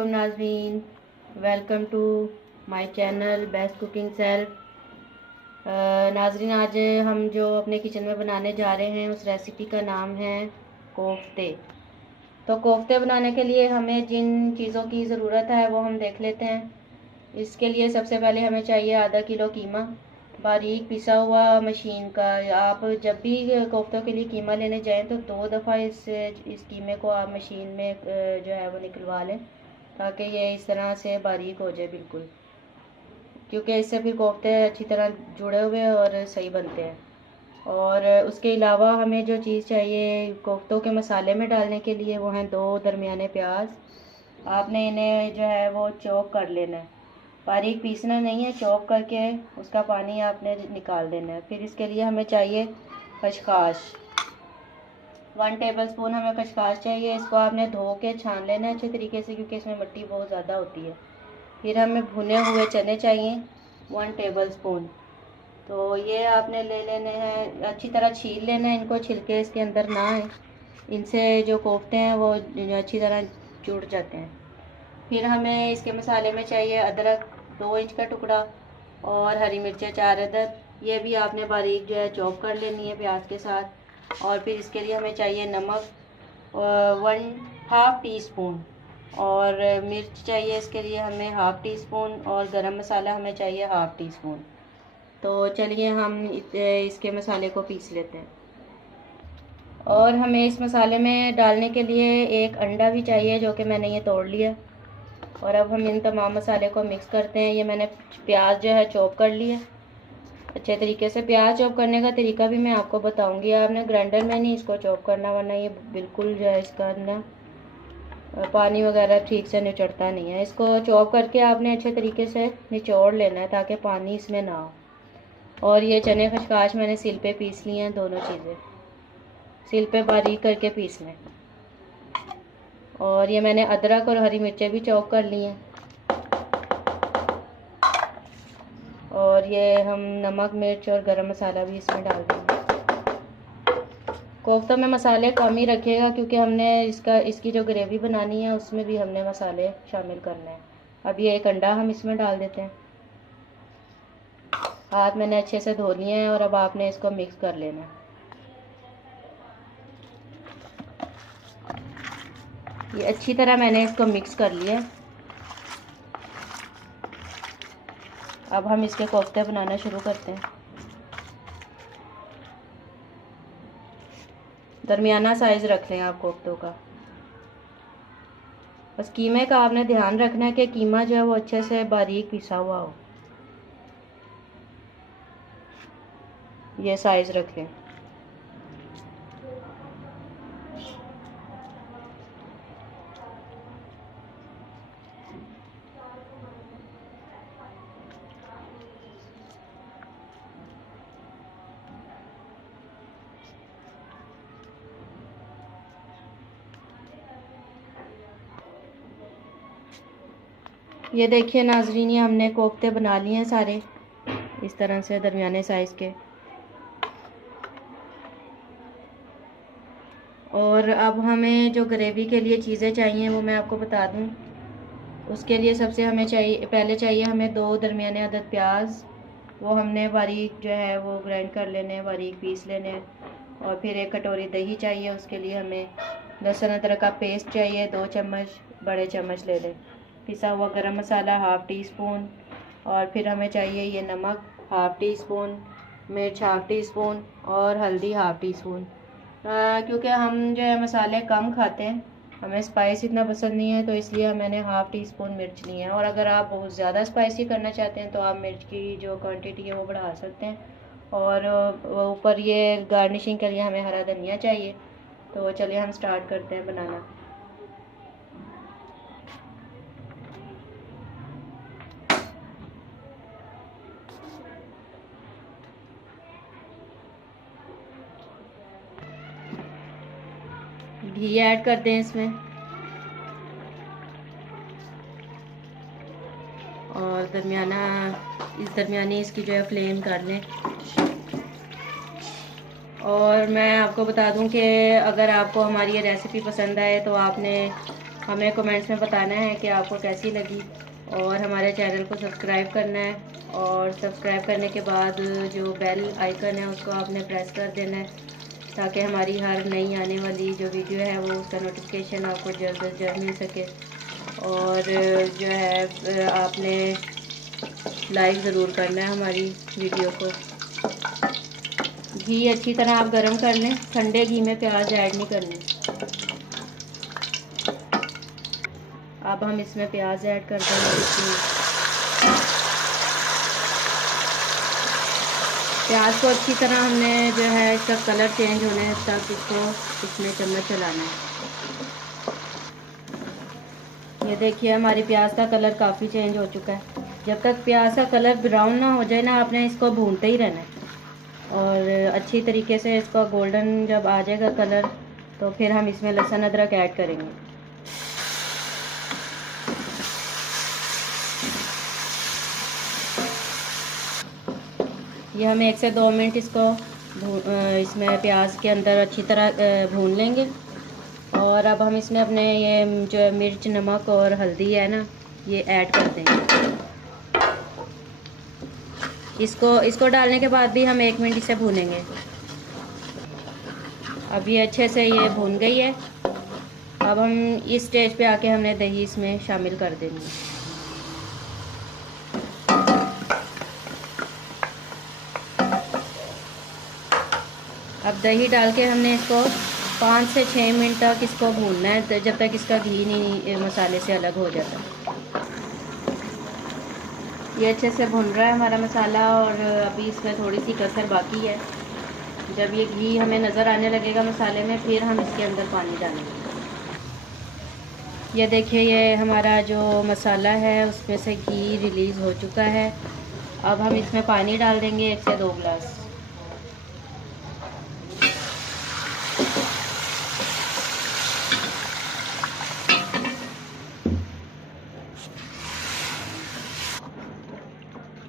नाज़रीन, welcome to my channel best cooking self. नाज़रीन, आज हम जो अपने किचन में बनाने जा रहे हैं उस रेसिपी का नाम है कोफ्ते। तो कोफ्ते बनाने के लिए हमें जिन चीज़ों की ज़रूरत है वो हम देख लेते हैं। इसके लिए सबसे पहले हमें चाहिए आधा किलो कीमा, बारीक पिसा हुआ मशीन का। आप जब भी कोफ्तों के लिए कीमा लेने जाएं तो 2 दफ़ा इस कीमे को आप मशीन में जो है वो निकलवा लें, ताकि ये इस तरह से बारीक हो जाए बिल्कुल, क्योंकि इससे फिर कोफ्ते अच्छी तरह जुड़े हुए और सही बनते हैं। और उसके अलावा हमें जो चीज़ चाहिए कोफ्तों के मसाले में डालने के लिए वो हैं 2 दरमियाने प्याज। आपने इन्हें जो है वो चॉप कर लेना है, बारीक पीसना नहीं है, चॉप करके उसका पानी आपने निकाल देना है। फिर इसके लिए हमें चाहिए खसखस, 1 टेबल स्पून हमें खसखस चाहिए। इसको आपने धो के छान लेना है अच्छे तरीके से, क्योंकि इसमें मिट्टी बहुत ज़्यादा होती है। फिर हमें भुने हुए चने चाहिए 1 टेबल स्पून। तो ये आपने ले लेने हैं, अच्छी तरह छील लेना है इनको, छिलके इसके अंदर ना आए, इनसे जो कोफ्ते हैं वो अच्छी तरह जुड़ जाते हैं। फिर हमें इसके मसाले में चाहिए अदरक 2 इंच का टुकड़ा और हरी मिर्चें 4 अदद, ये भी आपने बारीक जो है चॉप कर लेनी है प्याज के साथ। और फिर इसके लिए हमें चाहिए नमक 1/2 टी स्पून, और मिर्च चाहिए इसके लिए हमें 1/2 टी स्पून, और गरम मसाला हमें चाहिए 1/2 टी स्पून। तो चलिए हम इसके मसाले को पीस लेते हैं। और हमें इस मसाले में डालने के लिए एक अंडा भी चाहिए, जो कि मैंने ये तोड़ लिया। और अब हम इन तमाम मसाले को मिक्स करते हैं। ये मैंने प्याज जो है चॉप कर लिया अच्छे तरीके से। प्याज चॉप करने का तरीका भी मैं आपको बताऊंगी, आपने ग्राइंडर में नहीं इसको चॉप करना, वरना ये बिल्कुल जो है इसका ना पानी वगैरह ठीक से निचोड़ता नहीं है। इसको चॉप करके आपने अच्छे तरीके से निचोड़ लेना है, ताकि पानी इसमें ना हो। और ये चने खसखस मैंने सिल पे पीस लिए हैं, दोनों चीज़ें सिल पे बारीक करके पीस लें। और ये मैंने अदरक और हरी मिर्चें भी चॉप कर ली हैं। और ये हम नमक मिर्च और गरम मसाला भी इसमें डाल देंगे। कोफ्तों में मसाले कम ही रखिएगा, क्योंकि हमने इसकी जो ग्रेवी बनानी है उसमें भी हमने मसाले शामिल करने हैं। अब ये एक अंडा हम इसमें डाल देते हैं। हाथ मैंने अच्छे से धो लिए हैं, और अब आपने इसको मिक्स कर लेना है। ये अच्छी तरह मैंने इसको मिक्स कर लिया। अब हम इसके कोफ्ते बनाना शुरू करते हैं। दरमियाना साइज़ रख लें आप कोफ्तों का। बस कीमे का आपने ध्यान रखना है कि कीमा जो है वो अच्छे से बारीक पिसा हुआ हो। ये साइज़ रख लें। ये देखिए नाजरीन, ये हमने कोफ्ते बना लिए हैं सारे इस तरह से दरमियाने साइज़ के। और अब हमें जो ग्रेवी के लिए चीज़ें चाहिए वो मैं आपको बता दूं। उसके लिए सबसे पहले चाहिए हमें 2 दरमियाने अदद प्याज, वो हमने बारीक जो है वो ग्राइंड कर लेने हैं, बारीक पीस लेने हैं। और फिर 1 कटोरी दही चाहिए, उसके लिए हमें लहसुन अदरक का पेस्ट चाहिए 2 चम्मच, बड़े चम्मच ले लें। पिसा हुआ गरम मसाला 1/2 टी स्पून। और फिर हमें चाहिए ये नमक 1/2 टी स्पून, मिर्च 1/2 टी स्पून, और हल्दी 1/2 टी स्पून। क्योंकि हम जो है मसाले कम खाते हैं, हमें स्पाइस इतना पसंद नहीं है, तो इसलिए मैंने 1/2 टी स्पून मिर्च ली है। और अगर आप बहुत ज़्यादा स्पाइसी करना चाहते हैं तो आप मिर्च की जो क्वांटिटी है वो बढ़ा सकते हैं। और ऊपर ये गार्निशिंग के लिए हमें हरा धनिया चाहिए। तो चलिए हम स्टार्ट करते हैं बनाना। घी ऐड कर दें इसमें, और दरमियानी इसकी जो है फ्लेम कर लें। और मैं आपको बता दूं कि अगर आपको हमारी ये रेसिपी पसंद आए तो आपने हमें कमेंट्स में बताना है कि आपको कैसी लगी, और हमारे चैनल को सब्सक्राइब करना है, और सब्सक्राइब करने के बाद जो बेल आइकन है उसको आपने प्रेस कर देना है, ताकि हमारी हर नई आने वाली जो वीडियो है वो उसका नोटिफिकेशन आपको जल्द से जल्द मिल सके। और जो है आपने लाइक ज़रूर करना है हमारी वीडियो को। घी अच्छी तरह आप गरम कर लें, ठंडे घी में प्याज ऐड नहीं करनी। अब हम इसमें प्याज ऐड कर देंगे। प्याज को अच्छी तरह हमने जो है इसका कलर चेंज होने तक इसको इसमें चम्मच चलाना है। ये देखिए हमारी प्याज का कलर काफ़ी चेंज हो चुका है। जब तक प्याज का कलर ब्राउन ना हो जाए ना, आपने इसको भूनते ही रहना है। और अच्छी तरीके से इसका गोल्डन जब आ जाएगा कलर, तो फिर हम इसमें लहसुन अदरक ऐड करेंगे। ये हम 1 से 2 मिनट इसको इसमें प्याज के अंदर अच्छी तरह भून लेंगे। और अब हम इसमें अपने ये जो मिर्च, नमक और हल्दी है ना, ये ऐड कर देंगे। इसको डालने के बाद भी हम 1 मिनट इसे भूनेंगे। अब ये अच्छे से ये भून गई है। अब हम इस स्टेज पे आके हमने दही इसमें शामिल कर देंगे। अब दही डाल के हमने इसको 5 से 6 मिनट तक इसको भूनना है, जब तक इसका घी नहीं मसाले से अलग हो जाता। ये अच्छे से भुन रहा है हमारा मसाला, और अभी इसमें थोड़ी सी कसर बाकी है। जब ये घी हमें नज़र आने लगेगा मसाले में, फिर हम इसके अंदर पानी डालेंगे। ये देखिए ये हमारा जो मसाला है उसमें से घी रिलीज़ हो चुका है। अब हम इसमें पानी डाल देंगे 1 से 2 गिलास।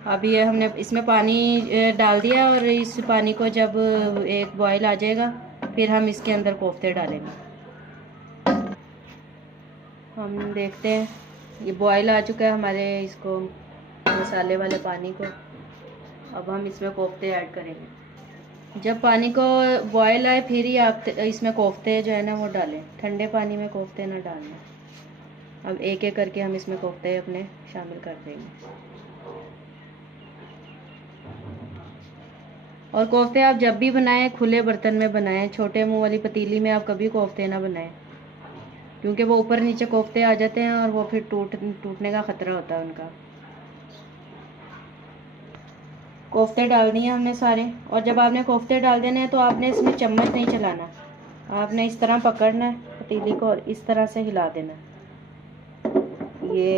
अब ये हमने इसमें पानी डाल दिया, और इस पानी को जब एक बॉयल आ जाएगा, फिर हम इसके अंदर कोफ्ते डालेंगे। हम देखते हैं ये बॉयल आ चुका है हमारे इसको मसाले वाले पानी को। अब हम इसमें कोफ्ते ऐड करेंगे। जब पानी को बॉयल आए फिर ही आप इसमें कोफ्ते जो है ना वो डालें, ठंडे पानी में कोफ्ते ना डालना। अब एक एक करके हम इसमें कोफ्ते अपने शामिल कर देंगे। और कोफ्ते आप जब भी बनाएं खुले बर्तन में बनाएं, छोटे मुंह वाली पतीली में आप कभी कोफ्ते ना बनाएं, क्योंकि वो ऊपर नीचे कोफ्ते आ जाते हैं और वो फिर टूटने का ख़तरा होता है उनका। कोफ्ते डाल दिए हमने सारे, और जब आपने कोफ्ते डाल देने हैं तो आपने इसमें चम्मच नहीं चलाना, आपने इस तरह पकड़ना है पतीली को और इस तरह से हिला देना। ये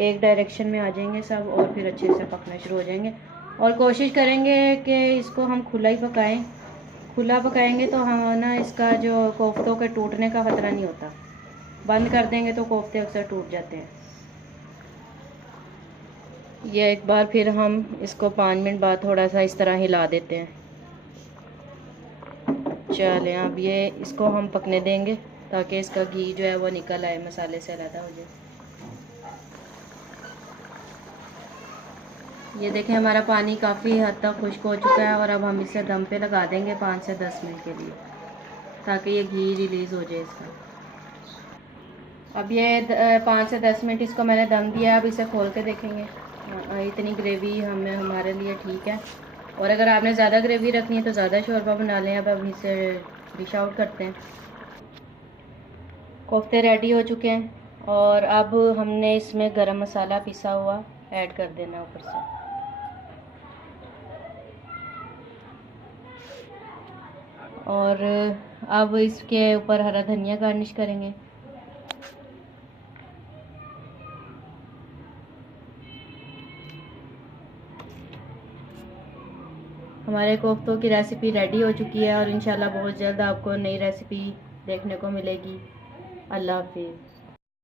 एक डायरेक्शन में आ जाएंगे सब, और फिर अच्छे से पकना शुरू हो जाएंगे। और कोशिश करेंगे कि इसको हम खुला ही पकाएं। खुला पकाएंगे तो हम ना इसका जो कोफ्तों के टूटने का ख़तरा नहीं होता। बंद कर देंगे तो कोफ्ते अक्सर टूट जाते हैं। ये एक बार फिर हम इसको 5 मिनट बाद थोड़ा सा इस तरह हिला देते हैं। चलें अब ये इसको हम पकने देंगे ताकि इसका घी जो है वो निकल आए, मसाले से अलग हो जाए। ये देखें हमारा पानी काफ़ी हद तक खुश्क हो चुका है, और अब हम इसे दम पे लगा देंगे 5 से 10 मिनट के लिए, ताकि ये घी रिलीज़ हो जाए इसका। अब ये 5 से 10 मिनट इसको मैंने दम दिया। अब इसे खोल के देखेंगे। इतनी ग्रेवी हमारे लिए ठीक है, और अगर आपने ज़्यादा ग्रेवी रखनी है तो ज़्यादा शोरबा बना लें। अब इसे डिश आउट करते हैं। कोफ्ते रेडी हो चुके हैं, और अब हमने इसमें गरम मसाला पिसा हुआ ऐड कर देना ऊपर से। और अब इसके ऊपर हरा धनिया गार्निश करेंगे। हमारे कोफ्तों की रेसिपी रेडी हो चुकी है, और इंशाल्लाह बहुत जल्द आपको नई रेसिपी देखने को मिलेगी। अल्लाह हाफिज़।